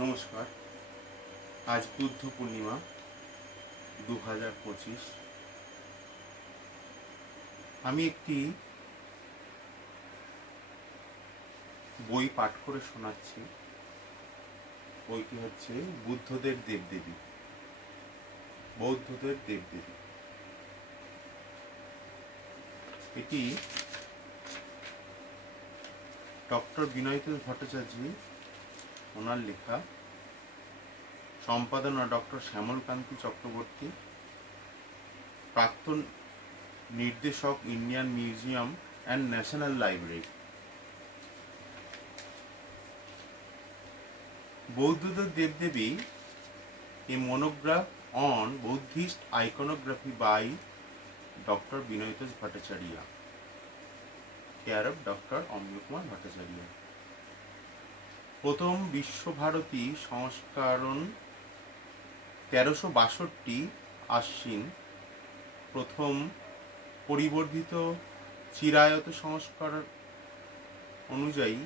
নমস্কার। আজ বুদ্ধ পূর্ণিমা 2025। আমি একটি বই পাঠ করে শোনাচ্ছি। বইটি হচ্ছে বুদ্ধদের দেবদেবী, বৌদ্ধদের দেবদেবী। এটি ডক্টর বিনয়তোষ ভট্টাচার্য ওনার লেখা, সম্পাদনা ডক্টর শ্যামলকান্তি চক্রবর্তী, প্রাক্তন নির্দেশক Indian museum and national library. বৌদ্ধদের দেবদেবী, a monograph on Buddhist iconography by Dr. Binoytosh Bhattacharya, care of Dr. অমিয় কুমার ভট্টাচার্য। প্রথম বিশ্বভারতী সংস্করণ 1362 আশ্বিন, প্রথম পরিবর্ধিত চিরায়ত সংস্করণ অনুযায়ী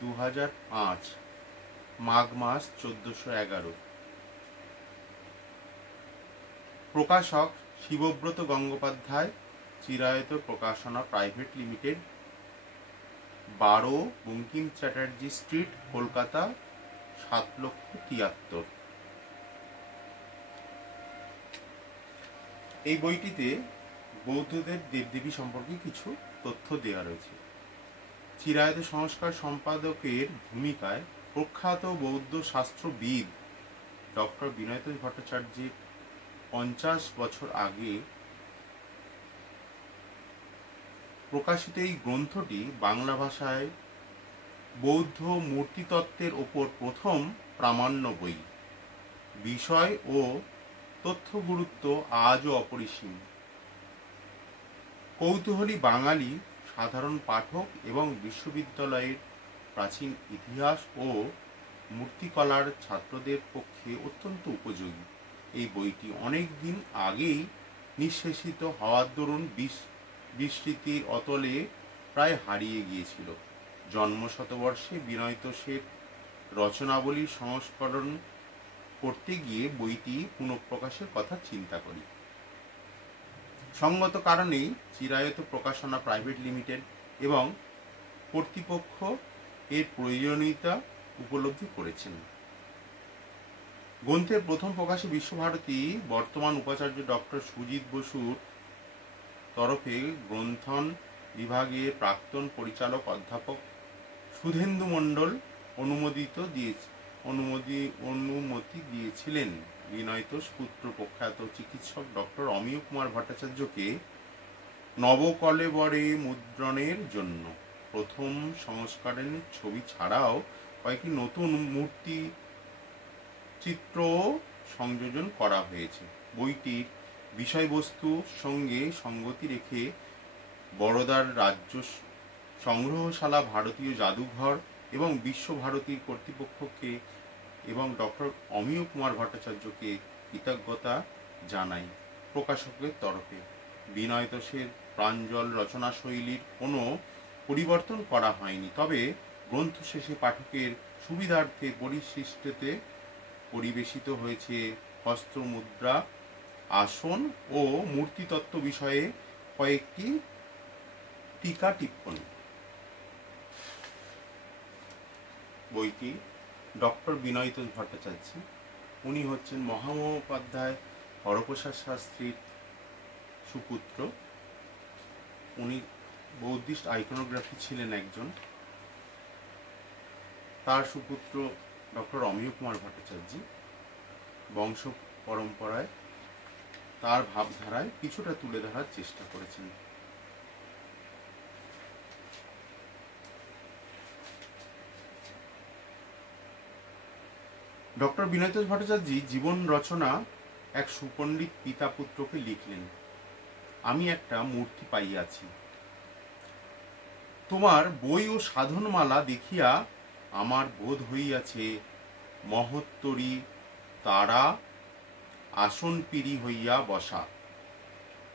2005 মাঘ মাস 1411। প্রকাশক শিবব্রত গঙ্গোপাধ্যায়, চিরায়ত প্রকাশনা private limited, 12 Bankim Chatterjee street, Kolkata 7,73,000। এই বইটিতে বৌদ্ধদের দেবদেবী সম্পর্কে কিছু তথ্য দেওয়া রয়েছে। চিরায়ত সংস্কার সম্পাদকের ভূমিকায় প্রখ্যাত বৌদ্ধ শাস্ত্রবিদ ডক্টর বিনয়তোষ ভট্টাচার্যের 50 বছর আগে প্রকাশিত এই গ্রন্থটি বাংলা ভাষায় বৌদ্ধ মূর্তিতত্ত্বের ওপর প্রথম প্রামাণ্য বই। বিষয় ও তথ্য গুরুত্ব আজও অপরিসীম। কৌতূহলী বাঙালি সাধারণ পাঠক এবং বিশ্ববিদ্যালয়ের প্রাচীন ইতিহাস ও মূর্তিকলার ছাত্রদের পক্ষে অত্যন্ত উপযোগী। এই বইটি অনেক দিন আগেই নিঃশেষিত হওয়ার দরুন বিস্মৃতির অতলে প্রায় হারিয়ে গিয়েছিল। জন্ম শতবর্ষে বিনয়তোষের রচনাবলীর সংস্করণ করতে গিয়ে বইটি পুনঃপ্রকাশের কথা চিন্তা করি। সঙ্গত কারণেই চিরায়ত প্রকাশনা প্রাইভেট লিমিটেড এবং কর্তৃপক্ষ এর প্রয়োজনীয়তা উপলব্ধি করেছেন। গ্রন্থের প্রথম প্রকাশে বিশ্বভারতী বর্তমান উপাচার্য ডক্টর সুজিত বসুর তরফে গ্রন্থন বিভাগের প্রাক্তন পরিচালক অধ্যাপক সুধেন্দু মণ্ডল অনুমতি দিয়েছিলেন। বিনয়তোষ পুত্র প্রখ্যাত চিকিৎসক ডক্টর অমিয় কুমার ভট্টাচার্যকে নবকলেবরে মুদ্রণের জন্য প্রথম সংস্করণের ছবি ছাড়াও কয়েকটি নতুন মূর্তি চিত্র সংযোজন করা হয়েছে। বইটির বিষয়বস্তুর সঙ্গে সঙ্গতি রেখে বরোদার রাজ্য সংগ্রহশালা, ভারতীয় জাদুঘর এবং বিশ্বভারতীর কর্তৃপক্ষকে এবং ডক্টর অমিয় কুমার ভট্টাচার্যকে কৃতজ্ঞতা জানাই। প্রকাশকের তরফে বিনয়তোষের প্রাঞ্জল রচনাশৈলীর কোনো পরিবর্তন করা হয়নি, তবে গ্রন্থ শেষে পাঠকের সুবিধার্থে পরিশিষ্টতে পরিবেশিত হয়েছে হস্তমুদ্রা, আসন ও মূর্তিতত্ত্ব বিষয়ে কয়েকটি টিকা টিপ্পনী। বইটি ডক্টর বিনয়তোষ ভট্টাচার্য, উনি হচ্ছেন মহামহোপাধ্যায় হরপ্রসাদ শাস্ত্রীর সুপুত্র। উনি বৌদ্ধিস্ট আইকনোগ্রাফি ছিলেন একজন। তার সুপুত্র ডক্টর অমিয় কুমার ভট্টাচার্য বংশ পরম্পরায় তার ভাবধারায় কিছুটা তুলে ধরার চেষ্টা করেছেন। ডক্টর বিনয়তোষ ভট্টাচার্য জীবন রচনা এক সুপণ্ডিত পিতা পুত্রকে লিখলেন। আমি একটা মূর্তি পাইয়াছি, তোমার বই ও সাধনমালা দেখিয়া আমার বোধ হইয়াছে মহত্তরী তারা আসন পিড়ি হইয়া বসা,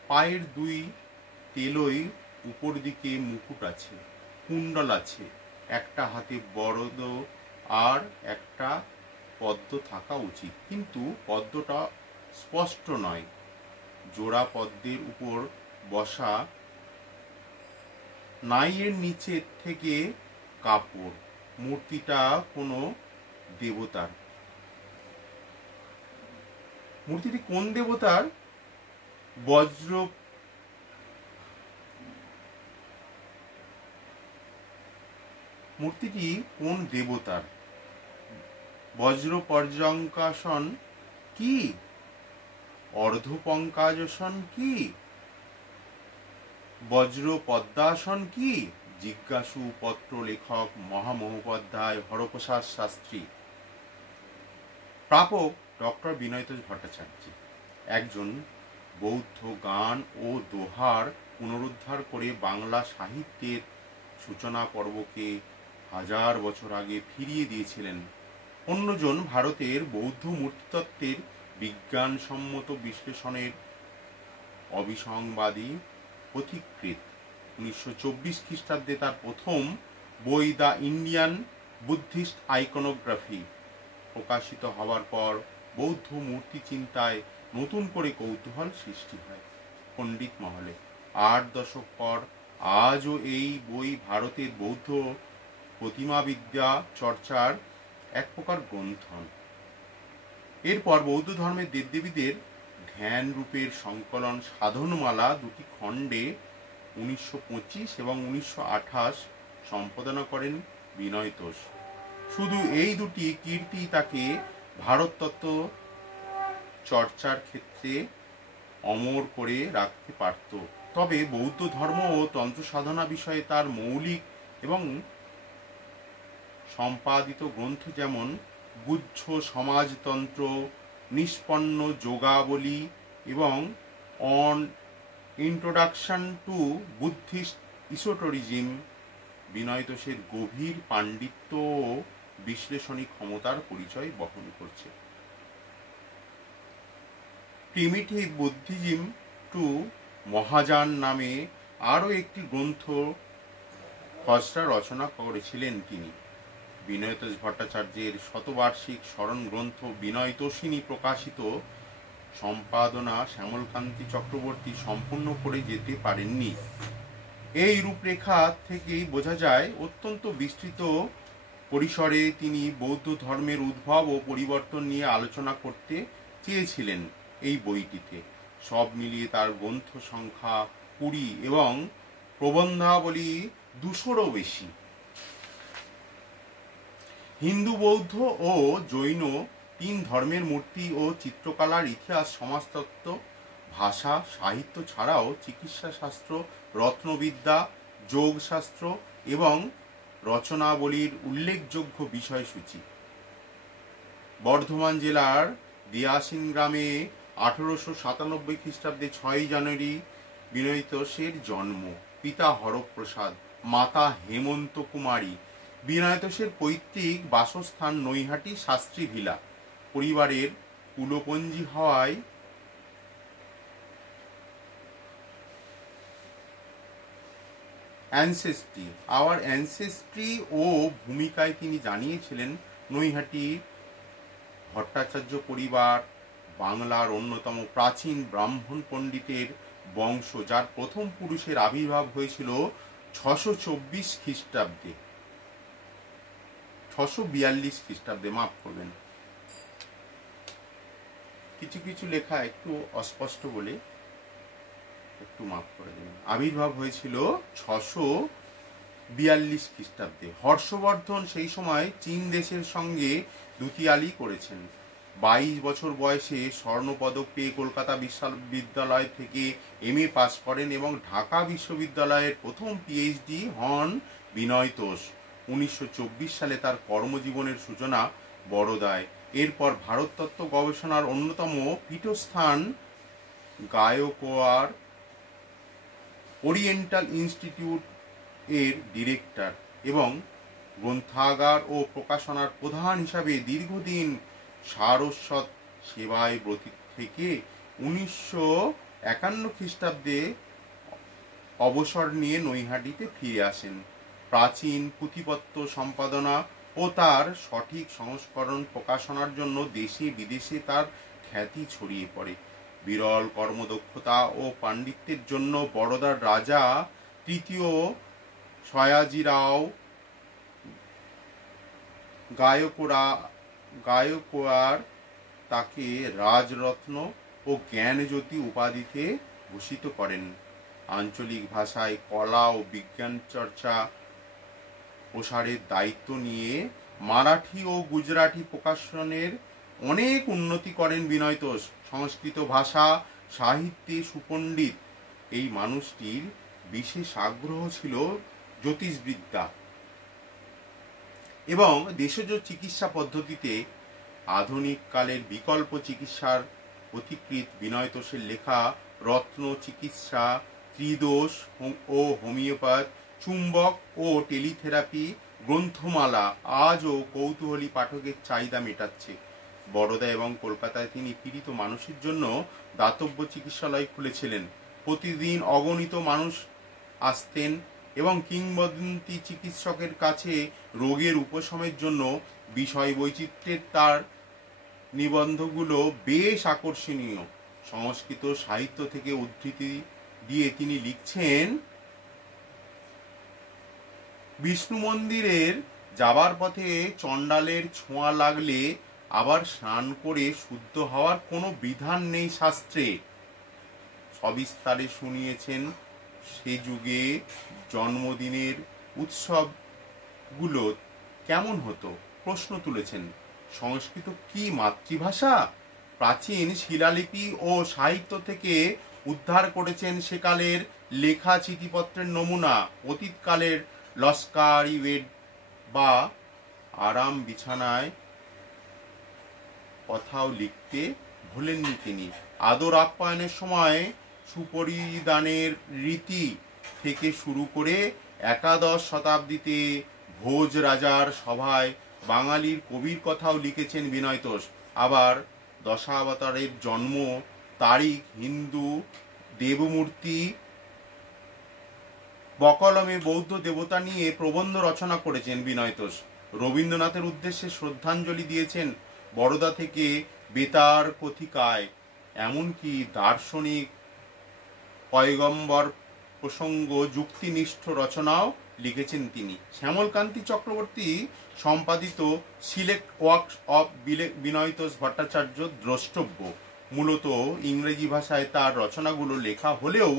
পায়ের দুই তেলই উপর দিকে মুকুট আছে, কুণ্ডল আছে, একটা হাতে বরদ আর একটা পদ্ম থাকা উচিত, কিন্তু পদ্মটা স্পষ্ট নয়। জোড়া পদ্মের উপর বসা, নাইয়ের নিচের থেকে কাপড়। মূর্তিটা কোনো দেবতার। মূর্তিটি কোন দেবতার? বজ্র মূর্তিটি কোন দেবতার? বজ্র পর্যঙ্কাসন কি? অর্ধপঙ্কাজসন কি? বজ্র পদ্মাসন কি? জিজ্ঞাসু পত্র লেখক মহামহোপাধ্যায় হরপ্রসাদ শাস্ত্রী। প্রাপক ডক্টর বিনয়তোষ ভট্টাচার্য একজন বৌদ্ধ গান ও দোহার পুনরুদ্ধার করে বাংলা সাহিত্যের সূচনা পর্বকে 1000 বছর আগে ফিরিয়ে দিয়েছিলেন। অন্যজন ভারতের বৌদ্ধ মূর্তিতত্ত্বের বিজ্ঞানসম্মত বিশ্লেষণের অবিসংবাদী পথিকৃৎ। 1924 খ্রিস্টাব্দে তার প্রথম বই দ্য ইন্ডিয়ান বুদ্ধিস্ট আইকনোগ্রাফি প্রকাশিত হওয়ার পর বৌদ্ধ মূর্তি চিন্তায় নতুন করে কৌতূহল সৃষ্টি হয় পণ্ডিত মহলে। 8 দশক পর আজও এই বই ভারতের বৌদ্ধ প্রতিমাবিদ্যা চর্চার এক প্রকার গ্রন্থন। এরপর বৌদ্ধ ধর্মের দেবদেবীদের ধ্যান রূপের সংকলন সাধনমালা 2টি খণ্ডে 1925 এবং 1928 সম্পাদনা করেন বিনয়তোষ। শুধু এই দুটি কীর্তি তাকে ভারততত্ত্ব চর্চার ক্ষেত্রে অমর করে রাখতে পারত। তবে বৌদ্ধ ধর্ম ও তন্ত্র সাধনা বিষয়ে তার মৌলিক এবং সম্পাদিত গ্রন্থ যেমন গুহ্য সমাজতন্ত্র, নিষ্পন্ন যোগাবলী এবং অন ইন্ট্রোডাকশন টু বুদ্ধিস্ট ইসোটোরিজম বিনয়তোষের গভীর পাণ্ডিত্য ও বিশ্লেষণী ক্ষমতার পরিচয় বহন করছে। প্রিমিটিভ বুদ্ধিজম টু মহাযান নামে আরও একটি গ্রন্থ খসড়া রচনা করেছিলেন তিনি। বিনয়তোষ ভট্টাচার্যের শতবার্ষিক স্মরণ গ্রন্থ বিনয়তোষিনী প্রকাশিত সম্পাদনা শ্যামলকান্তি চক্রবর্তী সম্পূর্ণ করে যেতে পারেননি। এই রূপরেখা থেকেই বোঝা যায় অত্যন্ত বিস্তৃত পরিসরে তিনি বৌদ্ধ ধর্মের উদ্ভব ও পরিবর্তন নিয়ে আলোচনা করতে চেয়েছিলেন এই বইটিতে। সব মিলিয়ে তার গ্রন্থ সংখ্যা 20 এবং প্রবন্ধাবলী 200-রও বেশি। হিন্দু, বৌদ্ধ ও জৈন 3 ধর্মের মূর্তি ও চিত্রকলার ইতিহাস, সমাজতত্ত্ব, ভাষা, সাহিত্য ছাড়াও চিকিৎসা শাস্ত্র, রত্নবিদ্যা, যোগশাস্ত্র এবং রচনাবলীর উল্লেখযোগ্য বিষয়সূচি। বর্ধমান জেলার দিয়াসিন গ্রামে 1897 খ্রিস্টাব্দে 6 জানুয়ারি বিনয়তোষের জন্ম। পিতা হরপ্রসাদ, মাতা হেমন্ত কুমারী। বিনয়তোষের পৈতৃক বাসস্থান নৈহাটি শাস্ত্রী ভিলা। পরিবারের কুলপঞ্জি হওয়ায় অ্যানসেস্ট্রি ও ভূমিকায় তিনি জানিয়েছিলেন নৈহাটি ভট্টাচার্য পরিবার বাংলার অন্যতম প্রাচীন ব্রাহ্মণ পণ্ডিতের বংশ, যার প্রথম পুরুষের আবির্ভাব হয়েছিল 624 খ্রিস্টাব্দে, 642 খ্রিস্টাব্দে, মাফ করবেন, কিছু কিছু লেখা একটু অস্পষ্ট বলে একটু মাফ করে দেবেন। আবির্ভাব হয়েছিল 642 খ্রিস্টাব্দে। হর্ষবর্ধন সেই সময় চীন দেশের সঙ্গে দুতিয়ালি করেছেন। 22 বছর বয়সে স্বর্ণপদক পেয়ে কলকাতা বিশ্ববিদ্যালয় থেকে MA পাস করেন এবং ঢাকা বিশ্ববিদ্যালয়ের প্রথম PhD হন বিনয়তোষ। 1924 সালে তার কর্মজীবনের সূচনা বরোদায়। এরপর ভারততত্ত্ব গবেষণার অন্যতম পীঠস্থান গায়কোয়াড় ওরিয়েন্টাল ইনস্টিটিউট এর ডিরেক্টর এবং গ্রন্থাগার ও প্রকাশনার প্রধান হিসাবে দীর্ঘদিন সারস্বত সেবায় ব্রতী থেকে 1951 খ্রিস্টাব্দে অবসর নিয়ে নৈহাটিতে ফিরে আসেন। প্রাচীন পুঁথিপত্র সম্পাদনা ও তার সঠিক সংস্করণ প্রকাশনার জন্য দেশে বিদেশে তার খ্যাতি ছড়িয়ে পড়ে। বিরল কর্মদক্ষতা ও পাণ্ডিত্যের জন্য বরোদার রাজা তৃতীয় সয়াজিরাও গায়কোয়াড় তাকে রাজরত্ন ও জ্ঞানজ্যোতি উপাধিতে ভূষিত করেন। আঞ্চলিক ভাষায় কলা ও বিজ্ঞান চর্চা প্রসারের দায়িত্ব নিয়ে মারাঠি ও গুজরাটি প্রকাশনের অনেক উন্নতি করেন বিনয় তোষ। সংস্কৃত ভাষা সাহিত্যে সুপণ্ডিত এই মানুষটির বিশেষ আগ্রহ ছিল জ্যোতিষবিদ্যা এবং দেশজ চিকিৎসা পদ্ধতিতে। আধুনিক কালের বিকল্প চিকিৎসার পথিকৃৎ বিনয় তোষের লেখা রত্ন চিকিৎসা, ত্রিদোষ ও হোমিওপ্যাথ, চুম্বক ও টেলিথেরাপি গ্রন্থমালা আজও কৌতূহলী পাঠকের চাহিদা মেটাচ্ছে। বরোদা এবং কলকাতায় তিনি পীড়িত মানুষের জন্য দাতব্য চিকিৎসালয় খুলেছিলেন। প্রতিদিন অগণিত মানুষ আসতেন এবং কিংবদন্তি চিকিৎসকের কাছে রোগের উপশমের জন্য বিষয় বৈচিত্র্যের তার নিবন্ধগুলো বেশ আকর্ষণীয়। সংস্কৃত সাহিত্য থেকে উদ্ধৃতি দিয়ে তিনি লিখছেন, বিষ্ণু মন্দিরের যাবার পথে চণ্ডালের ছোঁয়া লাগলে আবার স্নান করে শুদ্ধ হওয়ার কোনো বিধান নেই শাস্ত্রে। সবিস্তারে শুনিয়েছেন সে যুগে জন্মদিনের উৎসবগুলো কেমন হতো, প্রশ্ন তুলেছেন। সংস্কৃত কি মাতৃভাষা? প্রাচীন শিলালিপি ও সাহিত্য থেকে উদ্ধার করেছেন সেকালের লেখা চিঠিপত্রের নমুনা। অতীতকালের লস্কারি বেড বা আরাম বিছানায় কথাও লিখতে ভুলেননি তিনি। আদর আপ্যায়নের সময় সুপরিধানের রীতি থেকে শুরু করে একাদশ শতাব্দীতে ভোজ রাজার সভায় বাঙালির কবির কথাও লিখেছেন বিনয় তোষ। আবার দশাবতারের জন্ম তারিখ, হিন্দু দেবমূর্তি, বকলমে বৌদ্ধ দেবতা নিয়ে প্রবন্ধ রচনা করেছেন বিনয় তোষ। রবীন্দ্রনাথের উদ্দেশ্যে শ্রদ্ধাঞ্জলি দিয়েছেন বরোদা থেকে বেতার কথিকায়। এমনকি দার্শনিক পয়গম্বর প্রসঙ্গ যুক্তিনিষ্ঠ রচনাও লিখেছেন তিনি। শ্যামলকান্তি চক্রবর্তী সম্পাদিত সিলেক্ট ওয়ার্কস অফ বিনয় তোষ ভট্টাচার্য দ্রষ্টব্য। মূলত ইংরেজি ভাষায় তার রচনাগুলো লেখা হলেও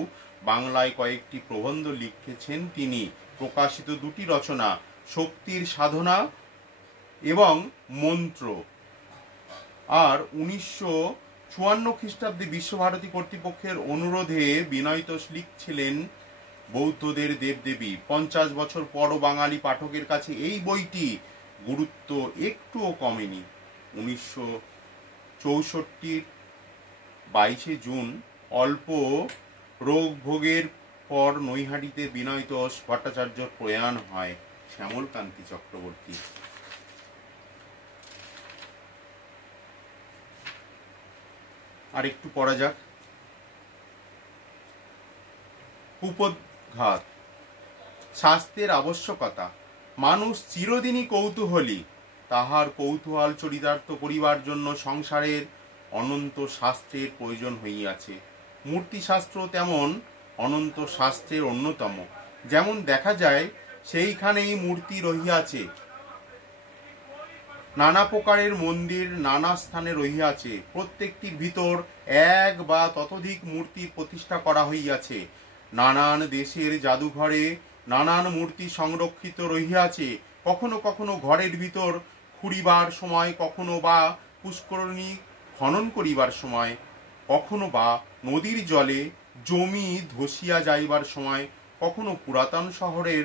বাংলায় কয়েকটি প্রবন্ধ লিখেছেন তিনি। প্রকাশিত দুটি রচনা শক্তির সাধনা এবং মন্ত্র। আর 1954 খ্রিস্টাব্দে বিশ্বভারতী কর্তৃপক্ষের অনুরোধে বিনয় তোষ লিখছিলেন বৌদ্ধদের দেবদেবী। 50 বছর পরও বাঙালি পাঠকের কাছে এই বইটি গুরুত্ব একটুও কমেনি। 1964 22 জুন অল্প রোগ ভোগের পর নৈহাটিতে বিনয় তোষ ভট্টাচার্যর প্রয়াণ হয়। শ্যামলকান্তি চক্রবর্তী। আর একটু পড়া যাক। উপঘাত। স্বাস্থ্যের আবশ্যকতা। মানুষ চিরদিনই কৌতূহলী। তাহার কৌতূহল চরিতার্থ করিবার জন্য সংসারের অনন্ত শাস্ত্রের প্রয়োজন হইয়াছে। মূর্তিশাস্ত্র তেমন অনন্ত শাস্ত্রের অন্যতম। যেমন দেখা যায় সেইখানেই মূর্তি রহিয়াছে। নানা প্রকারের মন্দির নানা স্থানে রহিয়াছে। প্রত্যেকটির ভিতর এক বা ততোধিক মূর্তি প্রতিষ্ঠা করা হইয়াছে। নানান দেশের জাদুঘরে নানান মূর্তি সংরক্ষিত রহিয়াছে। কখনো কখনো ঘরের ভিতর খুঁড়িবার সময়, কখনো বা পুষ্করণী খনন করিবার সময়, কখনো বা নদীর জলে জমি ধসিয়া যাইবার সময়, কখনো পুরাতন শহরের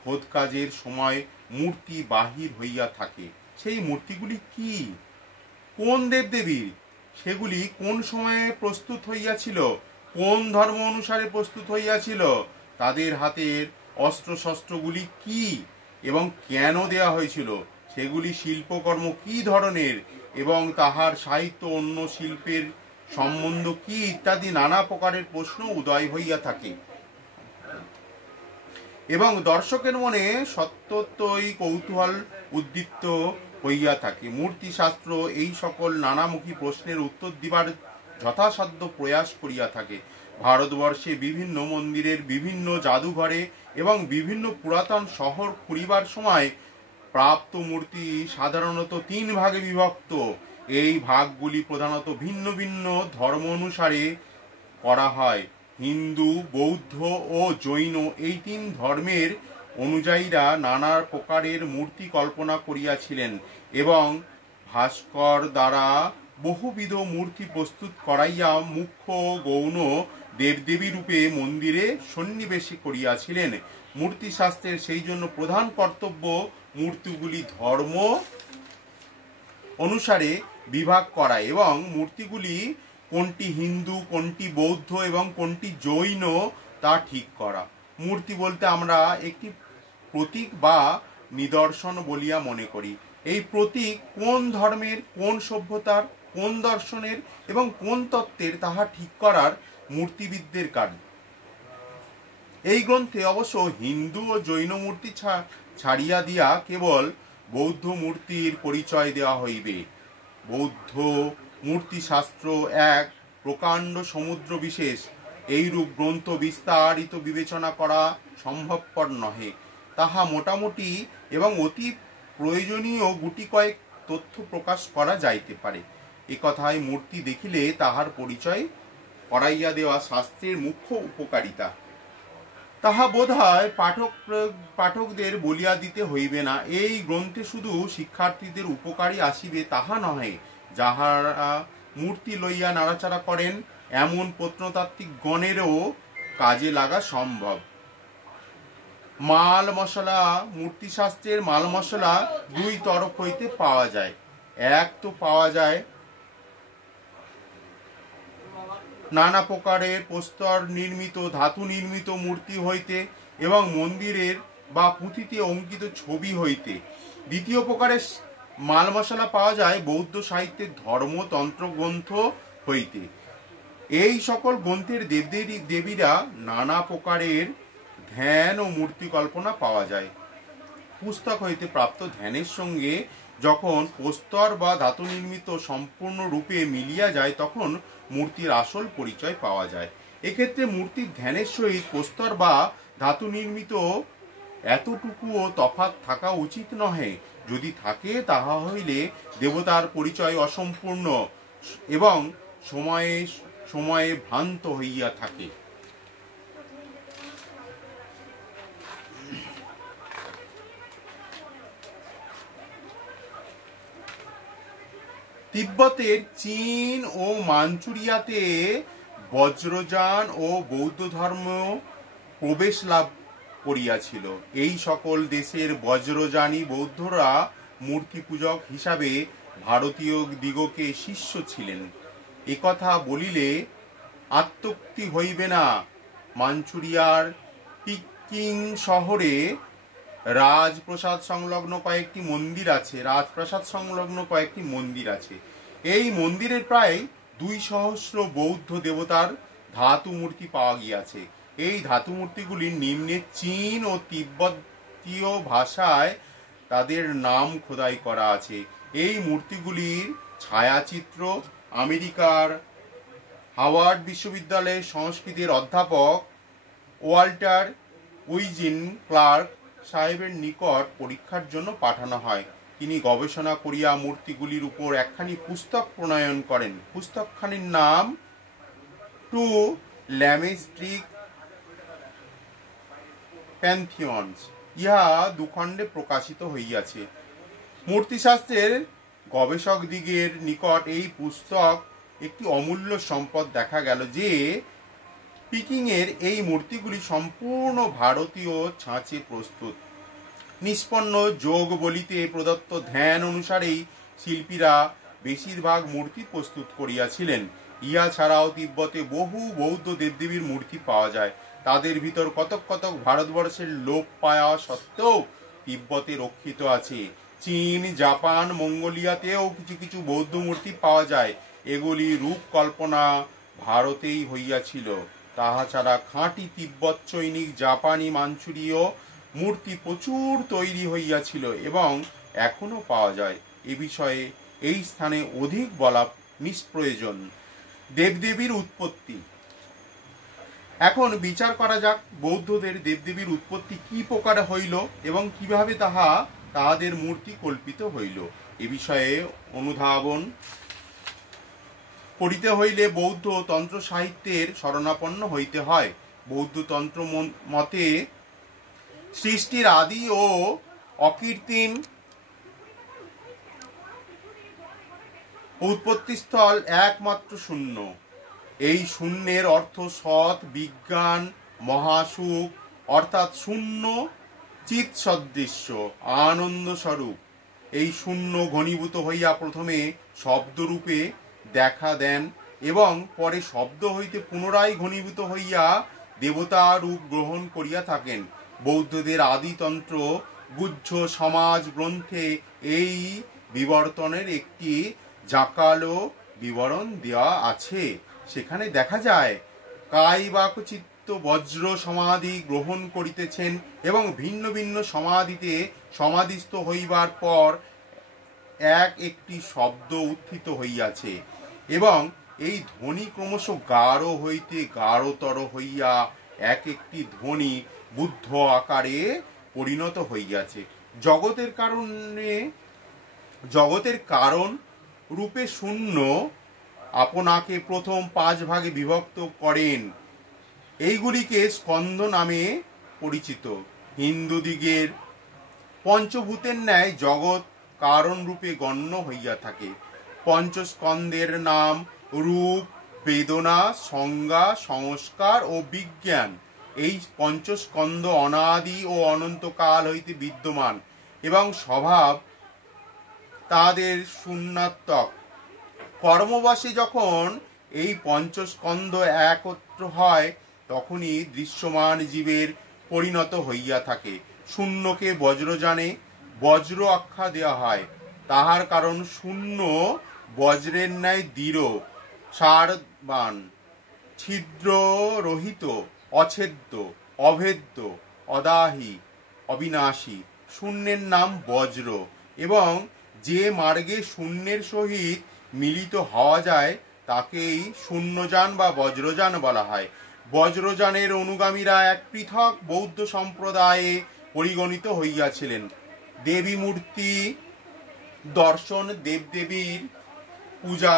খোদ কাজের সময় মূর্তি বাহির হইয়া থাকে। সেই মূর্তিগুলি কি, কোন দেবদেবীর, সেগুলি কোন সময়ে প্রস্তুত হইয়াছিল, কোন ধর্ম অনুসারে প্রস্তুত হইয়াছিল, তাদের হাতের অস্ত্রশস্ত্রগুলি কি এবং কেন দেয়া হয়েছিল, সেগুলি শিল্পকর্ম কি ধরনের এবং তাহার সাহিত্য অন্য শিল্পের সম্বন্ধ কি ইত্যাদি নানা প্রকারের প্রশ্ন উদয় হইয়া থাকে এবং দর্শকের মনে সত্যই কৌতূহল উদ্দীপ্ত হইয়া থাকে। মূর্তিশাস্ত্র এই সকল নানামুখী প্রশ্নের উত্তর দিবার যথাসাধ্য প্রয়াস করিয়া থাকে। ভারতবর্ষে বিভিন্ন মন্দিরের, বিভিন্ন জাদুঘরে এবং বিভিন্ন পুরাতন শহর ঘুরিবার সময় প্রাপ্ত মূর্তি সাধারণত 3 ভাগে বিভক্ত। এই ভাগগুলি প্রধানত ভিন্ন ভিন্ন ধর্ম অনুসারে করা হয়। হিন্দু, বৌদ্ধ ও জৈন এই 3 ধর্মের অনুযায়ীরা নানা প্রকারের মূর্তি কল্পনা করিয়াছিলেন এবং ভাস্কর দ্বারা বহুবিধ মূর্তি প্রস্তুত করাইয়া মুখ্য গৌণ দেবদেবী রূপে মন্দিরে সন্নিবেশে করিয়াছিলেন। মূর্তিশাস্ত্রের সেই জন্য প্রধান কর্তব্য মূর্তিগুলি ধর্ম অনুসারে বিভাগ করা এবং মূর্তিগুলি কোনটি হিন্দু, কোনটি বৌদ্ধ এবং কোনটি জৈন তা ঠিক করা। মূর্তি বলতে আমরা একটি প্রতীক বা নিদর্শন বলিয়া মনে করি। এই প্রতীক কোন ধর্মের, কোন সভ্যতার, কোন দর্শনের এবং কোন তত্ত্বের তাহা ঠিক করার মূর্তিবিদদের কাজ। এই গ্রন্থে অবশ্য হিন্দু ও জৈন মূর্তি ছাড়িয়া দিয়া কেবল বৌদ্ধ মূর্তির পরিচয় দেওয়া হইবে। বৌদ্ধ মূর্তিশাস্ত্র এক প্রকাণ্ড সমুদ্র বিশেষ। এইরূপ গ্রন্থ বিস্তারিত বিবেচনা করা সম্ভবপর নহে। তাহা মোটামুটি এবং অতি প্রয়োজনীয় গুটি কয়েক তথ্য প্রকাশ করা যাইতে পারে। একথায় মূর্তি দেখিলে তাহার পরিচয় করাইয়া দেওয়া শাস্ত্রের মুখ্য উপকারিতা। তাহা বোধহয় পাঠকদের বলিয়া দিতে হইবে না। এই গ্রন্থে শুধু শিক্ষার্থীদের উপকারী আসিবে তাহা নহে, যাহারা মূর্তি লইয়া নাড়াচাড়া করেন এমন প্রত্নতাত্ত্বিক গণেরও কাজে লাগা সম্ভব। মাল মশলা, মূর্তিশাস্ত্রের মাল মশলা 2 তরফ হইতে পাওয়া যায়। এক তো পাওয়া যায় নানা প্রকারের প্রস্তর নির্মিত, ধাতু নির্মিত মূর্তি হইতে এবং মন্দিরের বা পুঁথিতে অঙ্কিত ছবি হইতে। দ্বিতীয় প্রকারের মাল মশলা পাওয়া যায় বৌদ্ধ সাহিত্যের ধর্মতন্ত্র গ্রন্থ হইতে। এই সকল গ্রন্থের দেবীরা নানা প্রকারের ধ্যান ও মূর্তি কল্পনা পাওয়া যায়। পুস্তক হইতে প্রাপ্ত ধ্যানের সঙ্গে যখন প্রস্তর বা ধাতু নির্মিত সম্পূর্ণ রূপে মিলিয়া যায় তখন মূর্তির আসল পরিচয় পাওয়া যায়। এক্ষেত্রে মূর্তির ধ্যানের সহিত প্রস্তর বা ধাতু নির্মিত এতটুকুও তফাৎ থাকা উচিত নহে। যদি থাকে তাহা হইলে দেবতার পরিচয় অসম্পূর্ণ এবং সময়ে সময়ে ভ্রান্ত হইয়া থাকে। তিব্বতের, চীন ও মাঞ্চুরিয়াতে বজ্রযান ও বৌদ্ধ ধর্ম প্রবেশ লাভ করিয়াছিল। এই সকল দেশের বজ্রযানী বৌদ্ধরা মূর্তি পূজক হিসাবে ভারতীয় দিগকে শিষ্য ছিলেন। একথা বলিলে আত্মোক্তি হইবে না। মাঞ্চুরিয়ার পিকিং শহরে রাজপ্রাসাদ সংলগ্ন কয়েকটি মন্দির আছে। এই মন্দিরের প্রায় 200 বৌদ্ধ দেবতার ধাতু মূর্তি পাওয়া গিয়াছে। এই ধাতু মূর্তিগুলি নিম্নে চীন ও তিব্বতীয় ভাষায় তাদের নাম খোদাই করা আছে। এই মূর্তিগুলির ছায়াচিত্র আমেরিকার হাওয়ার্ড বিশ্ববিদ্যালয়ের সংস্কৃতের অধ্যাপক ওয়াল্টার উইজিন ক্লার্ক সাহেবের নিকট পরীক্ষার জন্য পাঠানো হয়। তিনি গবেষণা করিয়া মূর্তিগুলির উপর একখানি পুস্তক প্রণয়ন করেন। পুস্তকখানির নাম টু ল্যামেস্ট্রিক প্যান্থিয়নস। ইহা 2 খণ্ডে প্রকাশিত হইয়াছে। মূর্তিশাস্ত্রের গবেষকদিগের নিকট এই পুস্তক একটি অমূল্য সম্পদ। দেখা গেল যে পিকিংয়ের এই মূর্তিগুলি সম্পূর্ণ ভারতীয় ছাঁচে প্রস্তুত। নিষ্পন্ন যোগ বলিতে প্রদত্ত ধ্যান অনুসারেই শিল্পীরা বেশিরভাগ মূর্তি প্রস্তুত করিয়াছিলেন। ইহা ছাড়াও তিব্বতে বহু বৌদ্ধ দেবদেবীর মূর্তি পাওয়া যায়। তাদের ভিতর কতক কতক ভারতবর্ষের লোপ পাওয়া সত্ত্বেও তিব্বতে রক্ষিত আছে। চীন, জাপান, মঙ্গোলিয়াতেও কিছু কিছু বৌদ্ধ মূর্তি পাওয়া যায়। এগুলি রূপ কল্পনা ভারতেই হইয়াছিল। তাহা ছাড়া খাঁটি তিব্বত চৈনিক, জাপানি, মাঞ্চুরীয় মূর্তি প্রচুর তৈরি হইয়াছিল এবং এখনো পাওয়া যায়। এ বিষয়ে এই স্থানে অধিক বলা নিষ্প্রয়োজন। দেবদেবীর উৎপত্তি। এখন বিচার করা যাক বৌদ্ধদের দেবদেবীর উৎপত্তি কি প্রকার হইল এবং কিভাবে তাহাদের মূর্তি কল্পিত হইল। এ বিষয়ে অনুধাবন করিতে হইলে বৌদ্ধ তন্ত্র সাহিত্যের শরণাপন্ন হইতে হয়। বৌদ্ধ তন্ত্র মতে সৃষ্টির আদি ও অকৃত্রিম উৎপত্তিস্থল একমাত্র শূন্য। এই শূন্যের অর্থ সৎ, বিজ্ঞান, মহাসুখ, অর্থাৎ শূন্য চিৎ সদৃশ্য আনন্দ স্বরূপ। এই শূন্য ঘনীভূত হইয়া প্রথমে শব্দরূপে দেখা দেন এবং পরে শব্দ হইতে পুনরায় ঘনীভূত হইয়া দেবতা রূপ গ্রহণ করিয়া থাকেন। বৌদ্ধদের আদিতন্ত্র গুহ্য সমাজ গ্রন্থে এই বিবর্তনের একটি জাঁকালো বিবরণ দেওয়া আছে। সেখানে দেখা যায় কায়বাক চিত্ত বজ্র সমাধি গ্রহণ করিতেছেন এবং ভিন্ন ভিন্ন সমাধিতে সমাধিস্থ হইবার পর একটি শব্দ উত্থিত হইয়াছে এবং এই ধ্বনি ক্রমশ গাঢ় হইতে গাঢ়তর হইয়া একটি ধ্বনি বুদ্ধ আকারে পরিণত হইয়াছে। জগতের কারণ রূপে শূন্য আপনাকে প্রথম 5 ভাগে বিভক্ত করেন। এইগুলিকে স্কন্ধ নামে পরিচিত। হিন্দুদিগের পঞ্চভূতের ন্যায় জগৎ কারণ রূপে গণ্য হইয়া থাকে। পঞ্চস্কন্ধের নাম রূপ, বেদনা, সংজ্ঞা, সংস্কার ও বিজ্ঞান। এই পঞ্চস্কন্ধ অনাদি ও অনন্তকাল হইতে বিদ্যমান এবং স্বভাব তাদের শূন্যাত্মক। কর্মবাসে যখন এই পঞ্চস্কন্ধ একত্র হয় তখনই দৃশ্যমান জীবের পরিণত হইয়া থাকে। শূন্যকে বজ্রযানে বজ্র আখ্যা দেওয়া হয়। তাহার কারণ শূন্য বজ্রের ন্যায় দৃঢ়, সারবান, ছিদ্র রহিত, অছেদ্য, অভেদ্য, অদাহী, অবিনাশী। শূন্যের নাম বজ্র এবং যে মার্গে শূন্যের সহিত মিলিত হওয়া যায় তাকেই শূন্যযান বা বজ্রযান বলা হয়। বজ্রযানের অনুগামীরা এক পৃথক বৌদ্ধ সম্প্রদায়ে পরিগণিত হইয়াছিলেন। দেবী মূর্তি দর্শন, দেবদেবীর পূজা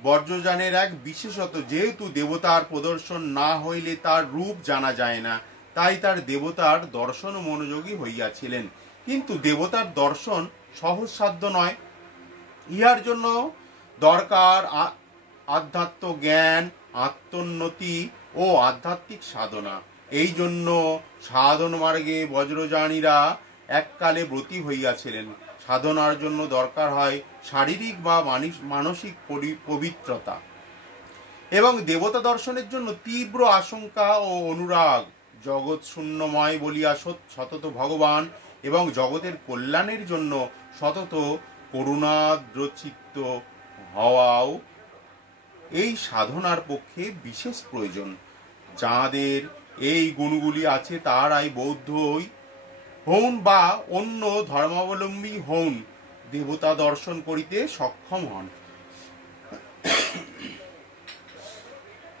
বজ্রযানের এক বিশেষত। যেহেতু দেবতার প্রদর্শন না হইলে তার রূপ জানা যায় না, তাই তার দেবতার দর্শন মনোযোগী হইয়াছিলেন। কিন্তু দেবতার দর্শন সহজসাধ্য নয়। ইহার জন্য দরকার আধ্যাত্ম জ্ঞান, আত্মোন্নতি ও আধ্যাত্মিক সাধনা। এই জন্য সাধন মার্গে বজ্রযানীরা এককালে ব্রতী হইয়াছিলেন। সাধনার জন্য দরকার হয় শারীরিক বা মানসিক পবিত্রতা এবং দেবতা দর্শনের জন্য তীব্র আশঙ্কা ও অনুরাগ। জগৎ শূন্যময় বলিয়া সতত ভগবান এবং জগতের কল্যাণের জন্য সতত করুণাদ্রচিত্ত হওয়াও এই সাধনার পক্ষে বিশেষ প্রয়োজন। যাঁদের এই গুণগুলি আছে তাহারাই বৌদ্ধ হউন বা অন্য ধর্মাবলম্বী হউন দেবতা দর্শন করিতে সক্ষম হন।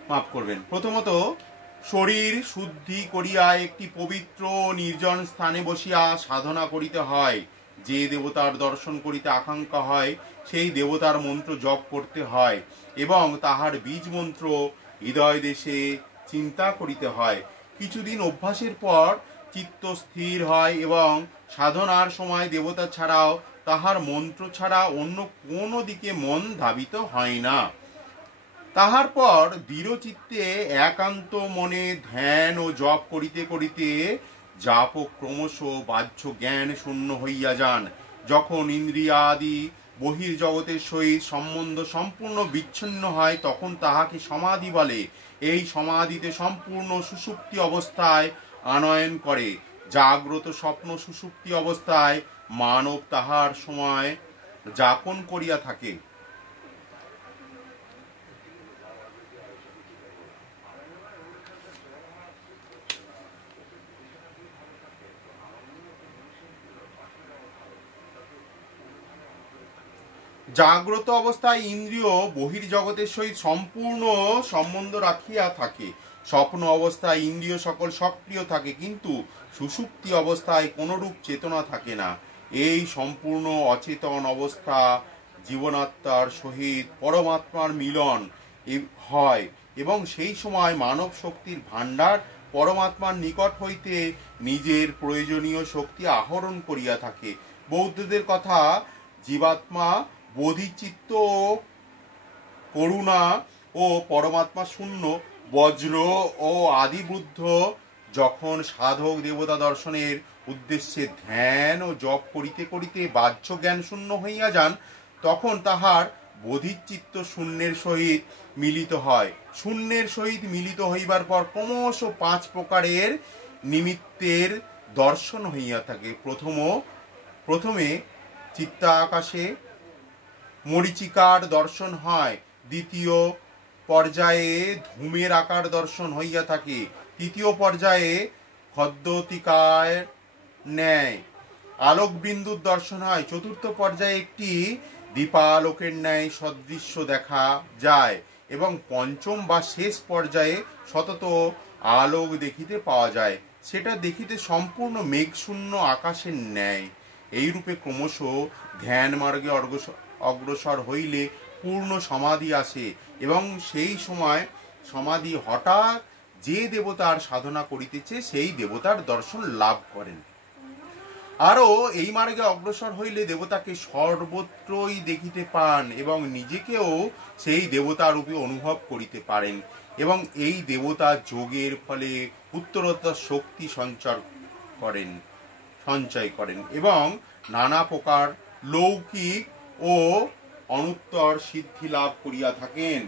মাফ করবেন। প্রথমত শরীর শুদ্ধি করিয়া একটি পবিত্র নির্জন স্থানে বসিয়া সাধনা করিতে হয়। যে দেবতার দর্শন করিতে আকাঙ্ক্ষা হয় সেই দেবতার মন্ত্র জপ করতে হয় এবং তাহার বীজ মন্ত্র হৃদয় দেশে চিন্তা করিতে হয়। কিছুদিন অভ্যাসের পর চিত্ত স্থির হয় এবং সাধনার সময় দেবতা ছাড়াও তাহার মন্ত্র ছাড়া অন্য কোনো দিকে মন ধাবিত হয় না। তাহার পর দৃঢ় চিত্তে একান্ত মনে ধ্যান ও জপ করিতে করিতে জাপক ক্রমশ বাহ্য জ্ঞান শূন্য হইয়া যান। যখন ইন্দ্রিয়াদি বহির্জগতের সহিত সম্বন্ধ সম্পূর্ণ বিচ্ছিন্ন হয় তখন তাহাকে সমাধি বলে। এই সমাধিতে সম্পূর্ণ সুষুপ্তি অবস্থায় আনয়ন করে। জাগ্রত স্বপ্ন সুষুপ্তি অবস্থায় মানব তাহার সময় যাপন করিয়া থাকে। জাগ্রত অবস্থায় ইন্দ্রিয় বহির্জগতের সহিত সম্পূর্ণ সম্বন্ধ রাখিয়া থাকে। স্বপ্ন অবস্থায় ইন্দ্রিয় সকল সক্রিয় থাকে, কিন্তু সুষুপ্তি অবস্থায় কোনরূপ চেতনা থাকে না। এই সম্পূর্ণ অচেতন অবস্থা জীবনাত্মার সহিত পরমাত্মার মিলন হয়, এবং সেই সময় মানব শক্তির ভাণ্ডার পরমাত্মার নিকট হইতে নিজের প্রয়োজনীয় শক্তি আহরণ করিয়া থাকে। বৌদ্ধদের কথা, জীবাত্মা বোধিচিত্ত ও করুণা ও পরমাত্মা শূন্য বজ্র ও আদিবুদ্ধ যখন সাধক দেবতা দর্শনের উদ্দেশ্যে ধ্যান ও জপ করিতে করিতে বাহ্য জ্ঞান শূন্য হইয়া যান, তখন তাহার বোধিচিত্ত শূন্যের সহিত মিলিত হয়। শূন্যের সহিত মিলিত হইবার পর ক্রমশ 5 প্রকারের নিমিত্তের দর্শন হইয়া থাকে। প্রথমে চিত্তাকাশে মরীচিকার দর্শন হয়, দ্বিতীয় পর্যায়ে ধূমের আকার দর্শন হইয়া থাকে, তৃতীয় পর্যায়ে খদ্যোতিকায় ন্যায় আলোকবিন্দুর দর্শন হয়, চতুর্থ পর্যায়ে একটি দীপালোকের ন্যায় সদৃশ্য দেখা যায়, এবং পঞ্চম বা শেষ পর্যায়ে সতত আলোক দেখিতে পাওয়া যায়, সেটা দেখিতে সম্পূর্ণ মেঘশূন্য আকাশের ন্যায়। এইরূপে ক্রমশ ধ্যান মার্গে অগ্রসর হইলে পূর্ণ সমাধি আসে, এবং সেই সময় সমাধি হঠাৎ যে দেবতার সাধনা করিতেছে সেই দেবতার দর্শন লাভ করেন। আরও এই মার্গে অগ্রসর হইলে দেবতাকে সর্বত্রই দেখিতে পান, এবং নিজেকেও সেই দেবতা রূপে অনুভব করিতে পারেন, এবং এই দেবতা যোগের ফলে উত্তরোত্তর শক্তি সঞ্চয় করেন এবং নানা প্রকার লৌকিক ও অনুত্তর সিদ্ধি লাভ করিয়া থাকেন।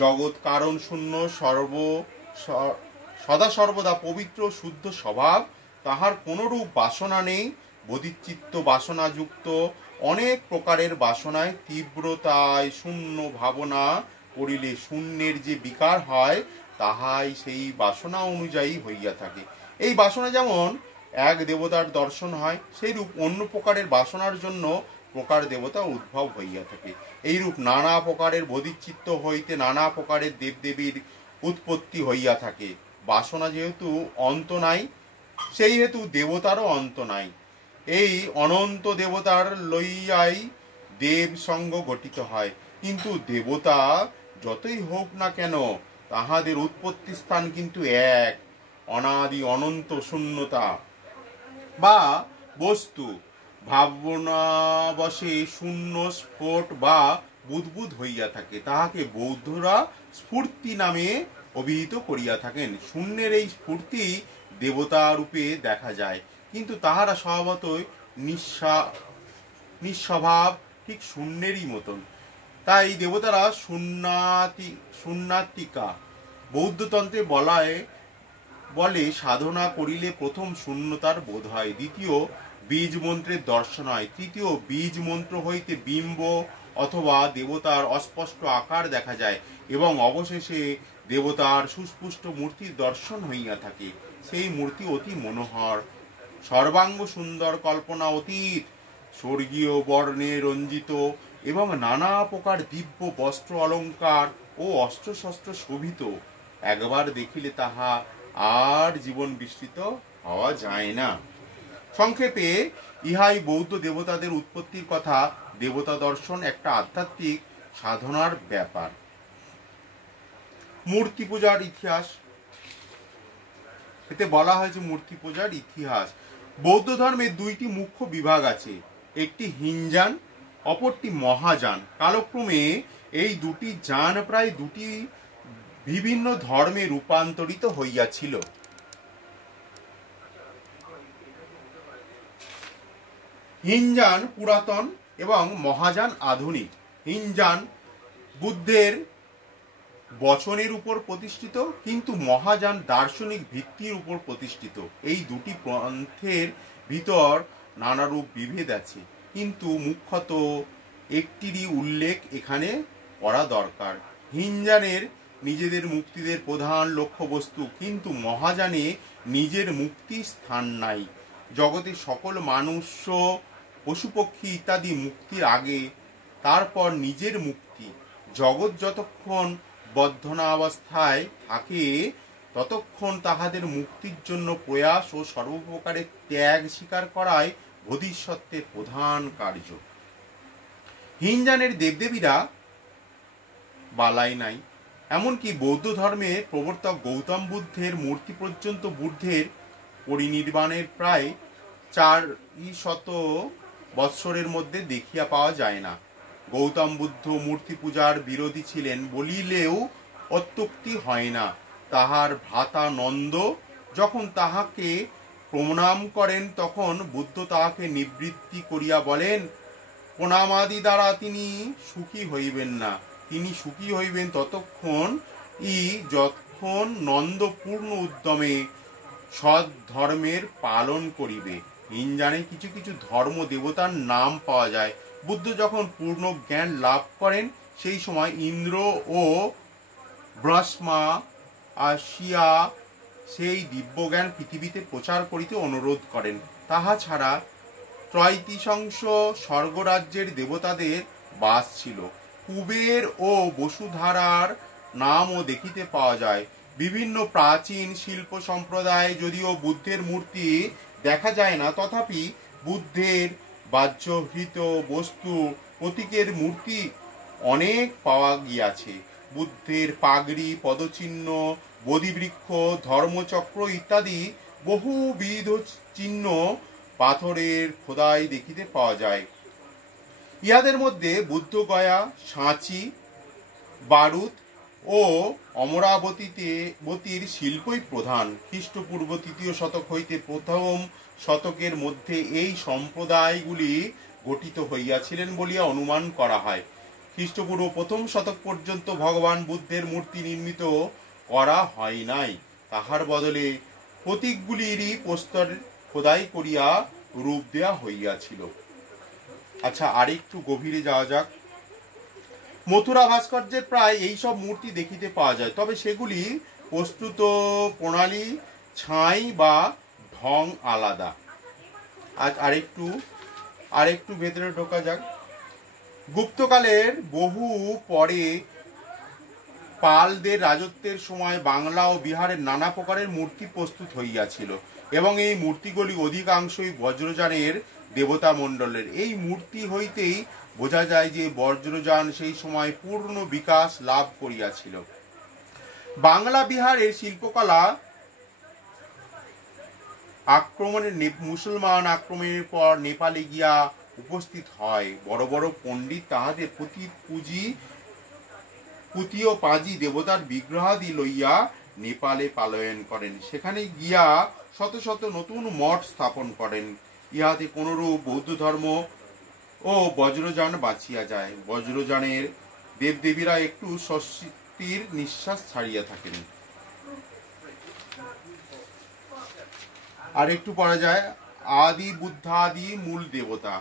জগৎ কারণ শূন্য, সদা সর্বদা পবিত্র শুদ্ধ স্বভাব, তাহার কোনরূপ বাসনা নেই। বোধিচিত্ত বাসনাযুক্ত অনেক প্রকারের বাসনায় তীব্রতায় শূন্য ভাবনা করিলে শূন্যের যে বিকার হয়, তাহাই সেই বাসনা অনুযায়ী হইয়া থাকে। এই বাসনা যেমন এক দেবতার দর্শন হয়, সেইরূপ অন্য প্রকারের বাসনার জন্য প্রকার দেবতা উদ্ভব হইয়া থাকে। এইরূপ নানা প্রকারের বোধিচিত্ত হইতে নানা প্রকারের দেবদেবীর উৎপত্তি হইয়া থাকে। বাসনা যেহেতু অন্ত নাই, সেই হেতু দেবতারও অন্ত নাই। এই অনন্ত দেবতার লইয়াই দেব সঙ্গ গঠিত হয়, কিন্তু দেবতা যতই হোক না কেন, তাহাদের উৎপত্তি স্থান কিন্তু এক, অনাদি অনন্ত শূন্যতা বা বস্তু। ভাবনাবশে শূন্য স্ফোট বা বুদ্বুদ হইয়া থাকে, তাহাকে বৌদ্ধরা স্ফূর্তি নামে অভিহিত করিয়া থাকেন। শূন্যের এই স্ফূর্তি দেবতা রূপে দেখা যায়, কিন্তু তাহারা স্বভাবতই নিঃস্বভাব, ঠিক শূন্যেরই মতন। তাই দেবতারা শূন্যাত্মিকা। বৌদ্ধতন্ত্রে বলে সাধনা করিলে প্রথম শূন্যতার বোধ হয়, দ্বিতীয় বীজ মন্ত্রের দর্শন হয়, তৃতীয় বীজ মন্ত্র হইতে বিম্ব অথবা দেবতার অস্পষ্ট আকার দেখা যায়, এবং অবশেষে দেবতার সুস্পষ্ট মূর্তির দর্শন হইয়া থাকে। সেই মূর্তি অতি মনোহর, সর্বাঙ্গ সুন্দর, কল্পনা অতীত, স্বর্গীয় বর্ণে রঞ্জিত, এবং নানা প্রকার দিব্য বস্ত্র অলঙ্কার ও অস্ত্রশস্ত্র শোভিত। একবার দেখিলে তাহা আর জীবন বিস্তৃত হওয়া যায় না। সংক্ষেপে ইহাই বৌদ্ধ দেবতাদের উৎপত্তির কথা। দেবতা দর্শন একটা আধ্যাত্মিক সাধনার ব্যাপার। মূর্তি পূজার ইতিহাস, এতে বলা হয়েছে মূর্তি পূজার ইতিহাস। বৌদ্ধ ধর্মের 2টি মুখ্য বিভাগ আছে, একটি হীনযান, অপরটি মহাযান। কালক্রমে এই 2টি যান প্রায় 2টি বিভিন্ন ধর্মে রূপান্তরিত হইয়াছিল। হীনযান পুরাতন এবং মহাযান আধুনিক। হীনযান বুদ্ধের বচনের উপর প্রতিষ্ঠিত, কিন্তু মহাযান দার্শনিক ভিত্তির উপর প্রতিষ্ঠিত। এই 2টি পন্থের ভিতর নানারূপ বিভেদ আছে, কিন্তু মুখ্যত একটিরই উল্লেখ এখানে করা দরকার। হীনযানের নিজেদের মুক্তিদের প্রধান লক্ষ্যবস্তু, কিন্তু মহাযানে নিজের মুক্তির স্থান নাই। জগতের সকল মানুষ, পশুপক্ষী ইত্যাদি মুক্তির আগে তারপর নিজের মুক্তি। জগৎ যতক্ষণ বদ্ধনাবস্থায় থাকে ততক্ষণ তাহাদের মুক্তির জন্য প্রয়াস ও সর্বপ্রকারের ত্যাগ স্বীকার করাই বোধিসত্ত্বের প্রধান কার্য। হিনজানের দেবদেবীরা বালাই নাই। এমনকি বৌদ্ধ ধর্মে প্রবর্তক গৌতম বুদ্ধের মূর্তি পর্যন্ত বুদ্ধের পরিনির্বাণের প্রায় 400 বৎসরের মধ্যে দেখিয়া পাওয়া যায় না। গৌতম বুদ্ধ মূর্তি পূজার বিরোধী ছিলেন বলিলেও অত্যুক্তি হয় না। তাহার ভ্রাতা নন্দ যখন তাহাকে প্রণাম করেন তখন বুদ্ধ তাহাকে নিবৃত্তি করিয়া বলেন, প্রণামাদি দ্বারা তিনি সুখী হইবেন না, তিনি সুখী হইবেন ততক্ষণ যতক্ষণ নন্দ পূর্ণ উদ্যমে সৎধর্মের পালন করিবে। হিনজানে কিছু কিছু ধর্ম দেবতার নাম পাওয়া যায়। বুদ্ধ যখন পূর্ণ জ্ঞান লাভ করেন সেই সময় ইন্দ্র ও ব্রহ্মা আসিয়া সেই দিব্যজ্ঞান পৃথিবীতে প্রচার করিতে অনুরোধ করেন। তাহা ছাড়া ত্রৈতিশংশ স্বর্গরাজ্যের দেবতাদের বাস ছিল। কুবের ও বসুধারার নামও দেখিতে পাওয়া যায়। বিভিন্ন প্রাচীন শিল্প সম্প্রদায়ে যদিও বুদ্ধের মূর্তি দেখা যায় না, তথাপি বুদ্ধের বাহ্যহৃত বস্তু প্রতীকের মূর্তি অনেক পাওয়া গিয়াছে। বুদ্ধের পাগড়ি, পদচিহ্ন, বোধিবৃক্ষ, ধর্মচক্র ইত্যাদি বহুবিধ চিহ্ন পাথরের খোদাই দেখিতে পাওয়া যায়। ইহাদের মধ্যে বুদ্ধগয়া, সাঁচি, বারুদ ও অমরাবতীর শিল্পই প্রধান। খ্রিস্টপূর্ব 3য় শতক হইতে 1ম শতকের মধ্যে এই সম্প্রদায়গুলি গঠিত হইয়াছিলেন বলিয়া অনুমান করা হয়। খ্রিস্টপূর্ব 1ম শতক পর্যন্ত ভগবান বুদ্ধের মূর্তি নির্মিত করা হয় নাই। তাহার বদলে প্রতীকগুলিরই প্রস্তর খোদাই করিয়া রূপ দেয়া হইয়াছিল। আচ্ছা, আরেকটু গভীরে যাওয়া যাক। মথুরা ভাস্কর্যের প্রায় এইসব মূর্তি দেখিতে পাওয়া যায়, তবে সেগুলি প্রস্তুত প্রণালী, ছাই বা ঢং আলাদা। আজ আরেকটু ভেতরে ঢোকা যাক। গুপ্তকালের বহু পরে পালদের রাজত্বের সময় বাংলা ও বিহারের নানা প্রকারের মূর্তি প্রস্তুত হইয়াছিল এবং এই মূর্তিগুলি অধিকাংশই বজ্রযানের দেবতা মণ্ডলের। এই মূর্তি হইতেই বোঝা যায় যে বজ্রযান সেই সময় পূর্ণ বিকাশ লাভ করিয়াছিল। বাংলা বিহারের শিল্পকলা মুসলমান আক্রমণের পর নেপালে গিয়া উপস্থিত হয়। বড় বড় পণ্ডিত তাহাদের পুঁতি ও পাঁজি দেবতার বিগ্রহাদি লইয়া নেপালে পালায়ন করেন। সেখানে গিয়া শত শত নতুন মঠ স্থাপন করেন। ইহাতে কোনরূপ বৌদ্ধ ধর্ম ও বজ্রযান বাঁচিয়া যায়। বজ্রযানের দেবদেবীরা একটু স্বস্তির নিঃশ্বাস ছাড়িয়া থাকেন। আর একটু পড়া যায়। আদি বুদ্ধাদি মূল দেবতা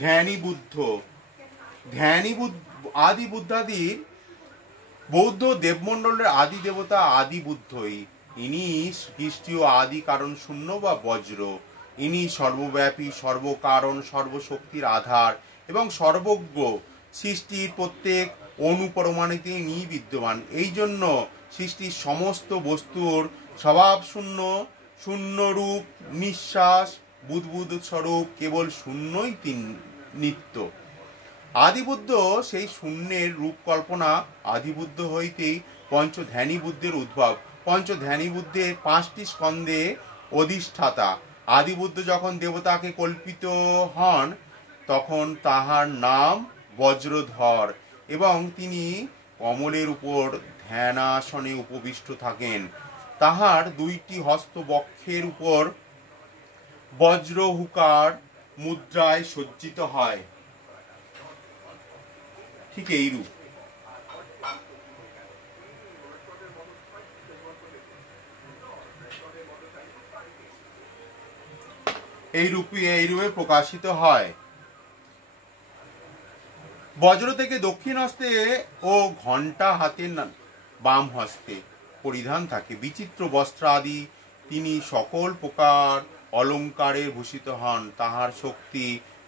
ধ্যানী বুদ্ধ। আদি বুদ্ধাদির বৌদ্ধ দেবমণ্ডলের আদি দেবতা আদি বুদ্ধই। ইনি খ্রিস্টীয় আদি কারণ শূন্য বা বজ্র। ইনি সর্বব্যাপী, সর্বকারণ, সর্বশক্তির আধার এবং সর্বজ্ঞ। সৃষ্টির প্রত্যেক অনুপরমাণুতে ইনি বিদ্যমান। এই জন্য সৃষ্টির সমস্ত বস্তুর স্বভাব শূন্য, শূন্যরূপ, নিঃশ্বাস, বুদ্বুদ স্বরূপ, কেবল শূন্যই নিত্য। আদিবুদ্ধ সেই শূন্যের রূপকল্পনা। আদিবুদ্ধ হইতেই পঞ্চধ্যানী বুদ্ধের উদ্ভব। পঞ্চধ্যানী বুদ্ধের 5টি স্কন্ধে অধিষ্ঠাতা। আদিবুদ্ধ যখন দেবতাকে কল্পিত হন তখন তাহার নাম বজ্রধর এবং তিনি কমলের উপর ধ্যানাসনে উপবিষ্ট থাকেন। তাহার 2টি হস্ত বক্ষের উপর বজ্রহুকার মুদ্রায় সজ্জিত হয়। ঠিক এইরূপ। এইরূপে প্রকাশিত হয়। বজ্র থেকে দক্ষিণ হস্তে ও ঘণ্টা হাতের বাম হস্তে পরিধান থাকে। বিচিত্র বস্ত্র আদি তিনি সকল প্রকার অলঙ্কারে ভূষিত হন। তাহার শক্তি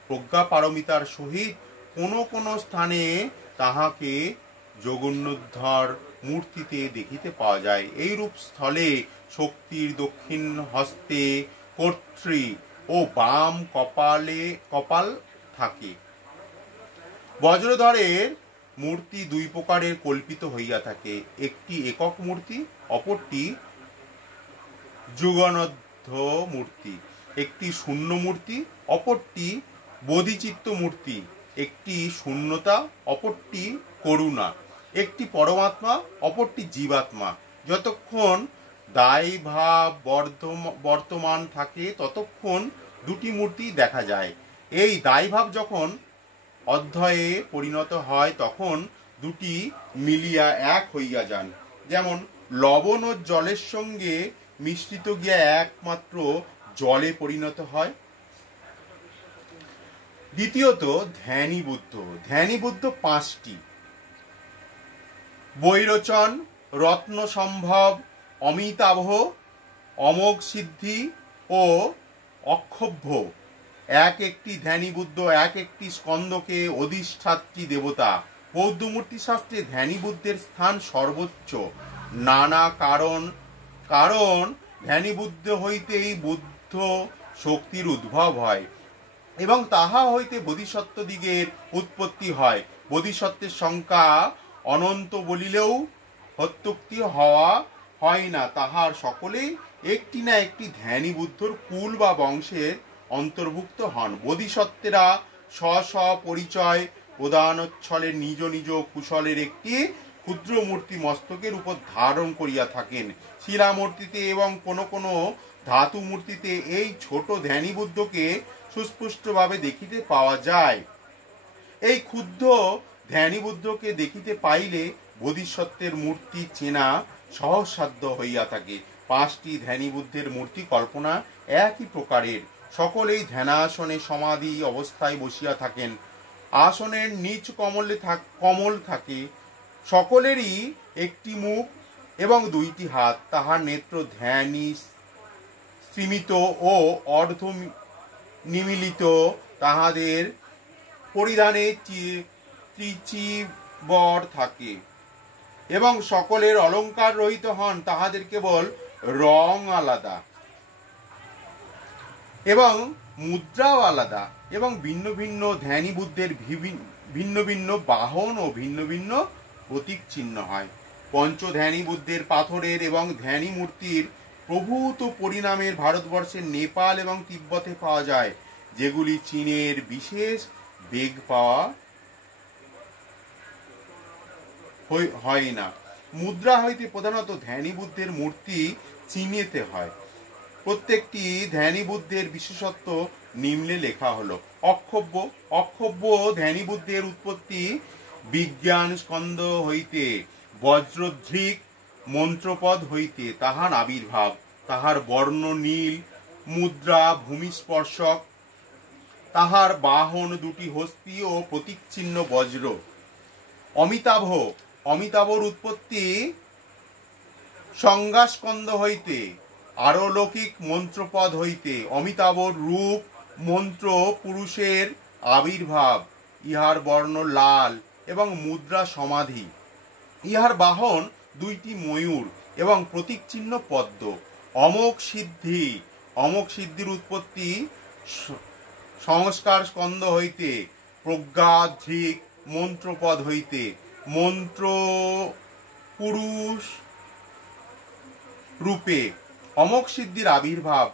প্রজ্ঞা পারমিতার সহিত কোনো কোনো স্থানে তাহাকে জগন্নোদ্ধর মূর্তিতে দেখিতে পাওয়া যায়। এইরূপ স্থলে শক্তির দক্ষিণ হস্তে কর্ত্রী ও বাম কপাল থাকে। বজ্রধরের মূর্তি দুই প্রকারের কল্পিত হইয়া থাকে, একটি একক মূর্তি, অপরটি যুগনদ্ধ মূর্তি। একটি শূন্য মূর্তি, অপরটি বোধিচিত্ত মূর্তি। একটি শূন্যতা, অপরটি করুণা। একটি পরমাত্মা, অপরটি জীবাত্মা। যতক্ষণ দায় ভাব বর্তমান থাকে ততক্ষণ দুটি মূর্তি দেখা যায়। এই দায় ভাব যখন অধ্যয়ে পরিণত হয় তখন দুটি মিলিয়া এক হইয়া যান। যেমন লবণ ও জলের সঙ্গে মিশ্রিত গিয়া একমাত্র জলে পরিণত হয়। দ্বিতীয়ত ধ্যানী বুদ্ধ। ধ্যানী বুদ্ধ পাঁচটি: বৈরোচন, রত্ন সম্ভব, অমিতাভ, অমোঘ সিদ্ধি ও অক্ষোভ্য। এক একটি ধ্যানী বুদ্ধ এক একটি স্কন্ধকে অধিষ্ঠাত্রী দেবতা। বৌদ্ধ মূর্তি শাস্ত্রে ধ্যানী বুদ্ধের স্থান সর্বোচ্চ। নানা কারণ ধ্যানী বুদ্ধ হইতেই বুদ্ধ শক্তির উদ্ভব হয় এবং তাহা হইতে বোধিসত্ত্ব দিগের উৎপত্তি হয়। বোধিসত্ত্বের সংখ্যা অনন্ত বলিলেও অত্যুক্তি হওয়া হয় না। তাহার সকলেই একটি না একটি ধ্যানী বুদ্ধর কুল বা বংশের অন্তর্ভুক্ত হন। বোধিসত্ত্বেরা স্ব স্ব পরিচয় প্রদানোচ্ছলে নিজ নিজ কুশলের একটি ক্ষুদ্র মূর্তি মস্তকের উপর ধারণ করিয়া থাকেন। শিলামূর্তিতে এবং কোনো কোনো ধাতু মূর্তিতে এই ছোট ধ্যানী বুদ্ধকে সুস্পষ্টভাবে দেখিতে পাওয়া যায়। এই ক্ষুদ্র ধ্যানী বুদ্ধকে দেখিতে পাইলে বোধিসত্ত্বের মূর্তি চেনা সহজসাধ্য হইয়া থাকে। পাঁচটি ধ্যানী বুদ্ধের মূর্তি কল্পনা একই প্রকারের। সকলেই ধ্যানাসনে সমাধি অবস্থায় বসিয়া থাকেন। আসনের নিচ কমল থাকে। সকলেরই একটি মুখ এবং দুইটি হাত। তাহার নেত্র ধ্যানী স্তিমিত ও অর্ধ নিমিলিত। তাহাদের পরিধানে ত্রিচিবর থাকে এবং সকলের অলঙ্কার রহিত হন। তাহাদের কেবল রং আলাদা এবং মুদ্রাও আলাদা এবং ভিন্ন ভিন্ন। ধ্যানী বুদ্ধের ভিন্ন ভিন্ন বাহন ও ভিন্ন ভিন্ন প্রতীক চিহ্ন হয়। পঞ্চধ্যানী বুদ্ধের পাথরের এবং ধ্যানী মূর্তির প্রভূত পরিণামের ভারতবর্ষের নেপাল এবং তিব্বতে পাওয়া যায়, যেগুলি চীনের বিশেষ বেগ পাওয়া হয় না। মুদ্রা হইতে প্রধানত ধ্যানী বুদ্ধের মূর্তি চিহ্নিত হয়। প্রত্যেকটি ধ্যানী বুদ্ধের বিশেষত্ব নিম্নে লেখা হলো। অক্ষোভ্য ধ্যানী বুদ্ধের উৎপত্তি বিজ্ঞান স্কন্ধ হইতে, বজ্রধৃক মন্ত্রপদ হইতে তাহার আবির্ভাব। তাহার বর্ণ নীল, মুদ্রা ভূমিস্পর্শক। তাহার বাহন দুটি হস্তি ও প্রতীক চিহ্ন বজ্র। অমিতাভর উৎপত্তি সংজ্ঞাস্কন্ধ হইতে, আরলৌকিক মন্ত্রপদ হইতে। অমিতাভর রূপ মন্ত্র পুরুষের আবির্ভাব। ইহার বর্ণ লাল এবং মুদ্রা সমাধি। ইহার বাহন দুইটি ময়ূর এবং প্রতীক চিহ্ন পদ্ম। অমোঘ সিদ্ধির উৎপত্তি সংস্কার স্কন্ধ হইতে, প্রজ্ঞাধৃক মন্ত্রপদ হইতে। মন্ত্র পুরুষ রূপে অমোঘ সিদ্ধির আবির্ভাব।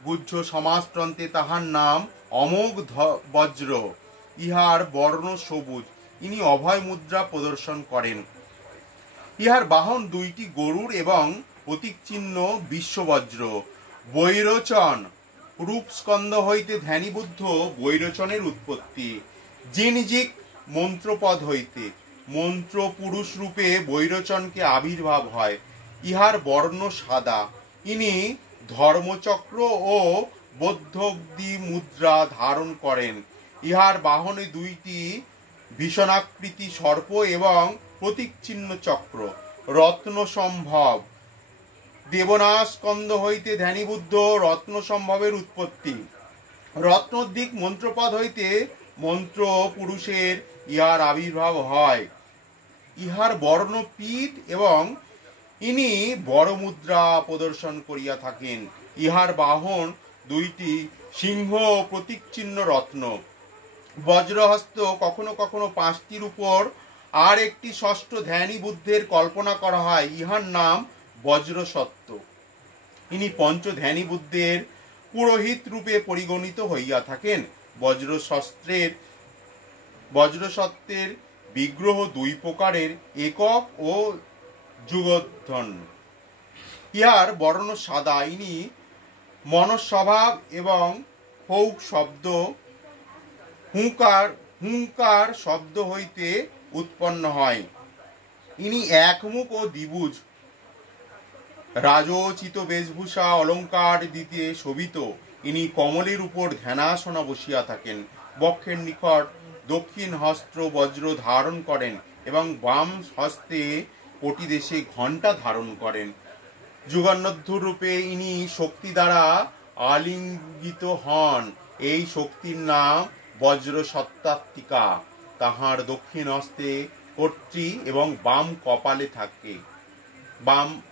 গুহ্য সমাজতন্ত্রে তাহার নাম অমোঘ বজ্র। ইহার বর্ণ সবুজ। ইনি অভয় মুদ্রা প্রদর্শন করেন। ইহার বাহন দুইটি গরুর এবং প্রতীক চিহ্ন বিশ্ববজ্র। বৈরোচন রূপস্কন্ধ হইতে ধ্যানী বুদ্ধ বৈরোচনের উৎপত্তি। জিনজিক মন্ত্রপদ হইতে মন্ত্র পুরুষ রূপে বৈরোচনকে আবির্ভাব হয়। ইহার বর্ণ সাদা। ইনি ধর্মচক্র ও বৌদ্ধব্দি মুদ্রা ধারণ করেন। ইহার বাহনে দুইটি ভীষণাকৃতি সর্প এবং প্রতীক চিহ্ন চক্র। রত্ন সম্ভব দেবনাস্কন্ধ হইতে ধ্যানী বুদ্ধ রত্ন সম্ভবের উৎপত্তি। রত্নোদ্দিক মন্ত্রপদ হইতে মন্ত্র পুরুষের ইহার আবির্ভাব হয়। ইহার বর্ণ পীত এবং ইনি বড় মুদ্রা প্রদর্শন করিয়া থাকেন। ইহার বাহন দুইটি সিংহ প্রতীক চিহ্ন রত্ন। বজ্রহস্ত কখনো কখনো পাঁচটির উপর আর একটি ষষ্ঠ ধ্যানী বুদ্ধের কল্পনা করা হয়। ইহার নাম বজ্রসত্ত্ব। ইনি পঞ্চ ধ্যানী বুদ্ধের পুরোহিত রূপে পরিগণিত হইয়া থাকেন। বজ্রসত্ত্বের বিগ্রহ দুই প্রকারের, একক ও যুগধন। ইহার বর্ণ সাদা। ইনি মনস্বভাব এবং হৌক শব্দ হুঙ্কার শব্দ হইতে উৎপন্ন হয়। ইনি একমুখ ও দ্বিভুজ, রাজোচিত বেশভূষা অলঙ্কার দিতে শোভিত। ইনি কমলের উপর ধ্যানাসনা বসিয়া থাকেন। বক্ষের নিকট দক্ষিণ হস্ত বজ্র ধারণ করেন এবং বাম হস্তে কটিদেশে ঘণ্টা ধারণ করেন। যুগান্নধর রূপে ইনি শক্তি দ্বারা আলিঙ্গিত হন। এই শক্তির নাম বজ্রসত্ত্বিকা। তাহার দক্ষিণ হস্তে কর্ত্রী এবং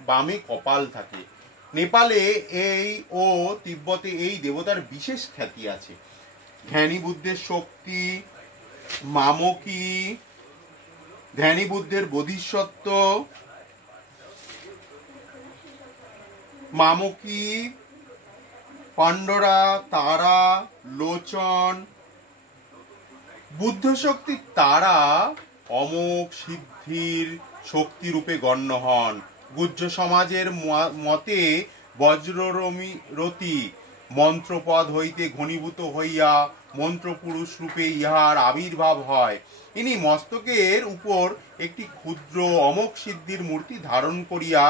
বামে কপাল থাকে। নেপালে এই ও তিব্বতে এই দেবতার বিশেষ খ্যাতি আছে। ধ্যানী বুদ্ধের শক্তি মামকী, ধ্যানী বুদ্ধের বোধিসত্ত্ব মামকী, পাণ্ডরা, তারা, লোচন। বুদ্ধ শক্তি তারা অমোঘ সিদ্ধির শক্তিরূপে গণ্য হন। গুহ্য সমাজের মতে বজ্ররতি মন্ত্রপদ হইতে ঘনীভূত হইয়া মন্ত্রপুরুষ রূপে ইহার আবির্ভাব হয়। ইনি মস্তকের উপর একটি ক্ষুদ্র অমোঘ সিদ্ধির মূর্তি ধারণ করিয়া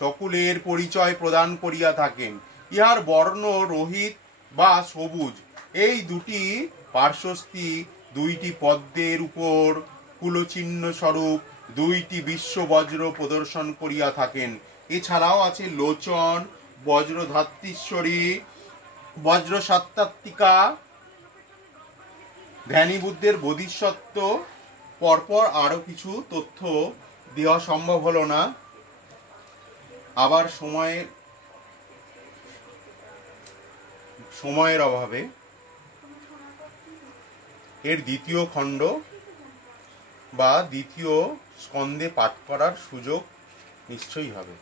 সকলের পরিচয় প্রদান করিয়া থাকেন। ইহার বর্ণ রোহিত বা সবুজ। এই দুটি পার্শ্বস্থী দুইটি পদ্মের উপর কুলচিহ্ন স্বরূপ দুইটি বিশ্ব বজ্র প্রদর্শন করিয়া থাকেন। এছাড়াও আছে লোচন, বজ্রধাত্রীশ্বরী, বজ্রসত্ত্বিকা, ধ্যানী বুদ্ধের বোধিসত্ত্ব। পরপর আরো কিছু তথ্য দেওয়া সম্ভব হলো না, আবার সময়ের অভাবে। এর দ্বিতীয় খণ্ড বা দ্বিতীয় স্কন্ধে পাঠ করার সুযোগ নিশ্চয়ই হবে।